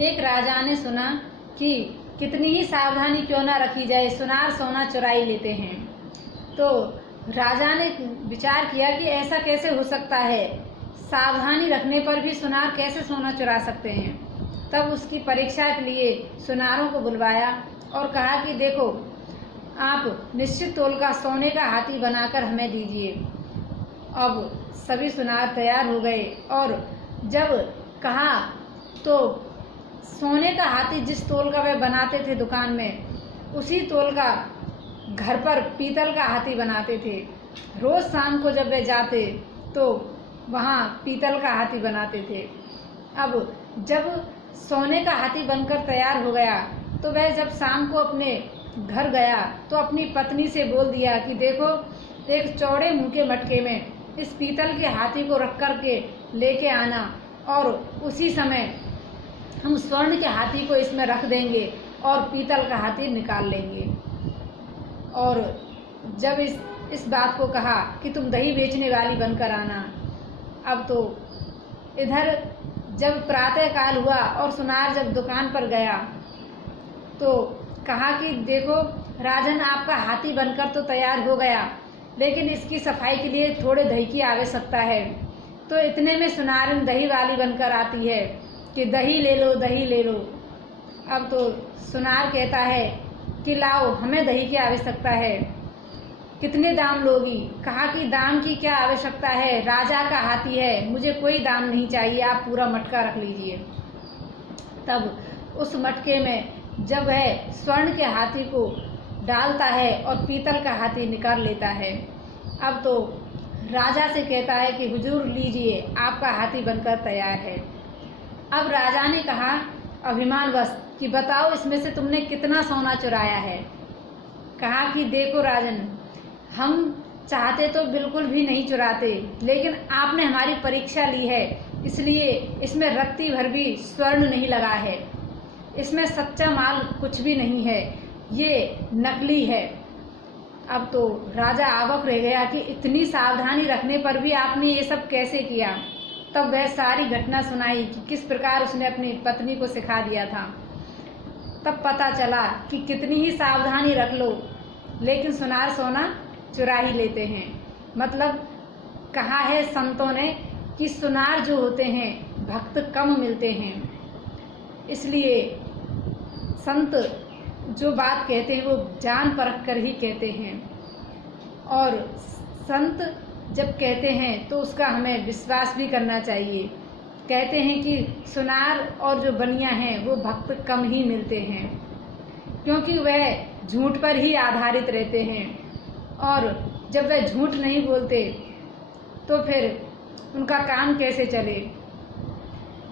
एक राजा ने सुना कि कितनी ही सावधानी क्यों ना रखी जाए, सुनार सोना चुराई लेते हैं। तो राजा ने विचार किया कि ऐसा कैसे हो सकता है, सावधानी रखने पर भी सुनार कैसे सोना चुरा सकते हैं। तब उसकी परीक्षा के लिए सुनारों को बुलवाया और कहा कि देखो, आप निश्चित तोल का सोने का हाथी बनाकर हमें दीजिए। अब सभी सुनार तैयार हो गए और जब कहा तो सोने का हाथी जिस तोल का वे बनाते थे दुकान में, उसी तोल का घर पर पीतल का हाथी बनाते थे। रोज़ शाम को जब वे जाते तो वहाँ पीतल का हाथी बनाते थे। अब जब सोने का हाथी बनकर तैयार हो गया तो वह जब शाम को अपने घर गया तो अपनी पत्नी से बोल दिया कि देखो, एक चौड़े मुँह के मटके में इस पीतल के हाथी को रख कर के लेके आना और उसी समय हम स्वर्ण के हाथी को इसमें रख देंगे और पीतल का हाथी निकाल लेंगे। और जब इस बात को कहा कि तुम दही बेचने वाली बनकर आना। अब तो इधर जब प्रातःकाल हुआ और सुनार जब दुकान पर गया तो कहा कि देखो राजन, आपका हाथी बनकर तो तैयार हो गया, लेकिन इसकी सफाई के लिए थोड़े दही की आवश्यकता है। तो इतने में सुनारिन दही वाली बनकर आती है कि दही ले लो, दही ले लो। अब तो सुनार कहता है कि लाओ, हमें दही की आवश्यकता है, कितने दाम लोगी? कहा कि दाम की क्या आवश्यकता है, राजा का हाथी है, मुझे कोई दाम नहीं चाहिए, आप पूरा मटका रख लीजिए। तब उस मटके में जब वह स्वर्ण के हाथी को डालता है और पीतल का हाथी निकाल लेता है। अब तो राजा से कहता है कि हुजूर लीजिए, आपका हाथी बनकर तैयार है। अब राजा ने कहा अभिमानवश कि बताओ, इसमें से तुमने कितना सोना चुराया है? कहा कि देखो राजन, हम चाहते तो बिल्कुल भी नहीं चुराते, लेकिन आपने हमारी परीक्षा ली है, इसलिए इसमें रत्ती भर भी स्वर्ण नहीं लगा है, इसमें सच्चा माल कुछ भी नहीं है, ये नकली है। अब तो राजा अवाक रह गया कि इतनी सावधानी रखने पर भी आपने ये सब कैसे किया। तब वह सारी घटना सुनाई कि किस प्रकार उसने अपनी पत्नी को सिखा दिया था। तब पता चला कि कितनी ही सावधानी रख लो, लेकिन सुनार सोना चुरा ही लेते हैं। मतलब कहा है संतों ने कि सुनार जो होते हैं भक्त कम मिलते हैं, इसलिए संत जो बात कहते हैं वो जान परख कर ही कहते हैं। और संत जब कहते हैं तो उसका हमें विश्वास भी करना चाहिए। कहते हैं कि सुनार और जो बनिया हैं वो भक्त कम ही मिलते हैं, क्योंकि वह झूठ पर ही आधारित रहते हैं, और जब वह झूठ नहीं बोलते तो फिर उनका काम कैसे चले।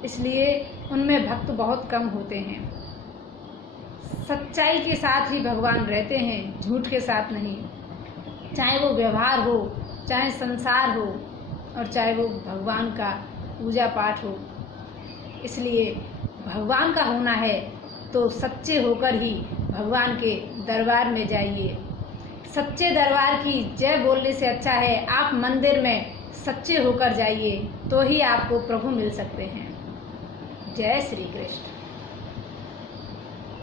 इसलिए उनमें भक्त बहुत कम होते हैं। सच्चाई के साथ ही भगवान रहते हैं, झूठ के साथ नहीं। चाहे वो व्यवहार हो, चाहे संसार हो, और चाहे वो भगवान का पूजा पाठ हो। इसलिए भगवान का होना है तो सच्चे होकर ही भगवान के दरबार में जाइए। सच्चे दरबार की जय बोलने से अच्छा है आप मंदिर में सच्चे होकर जाइए, तो ही आपको प्रभु मिल सकते हैं। जय श्री कृष्ण।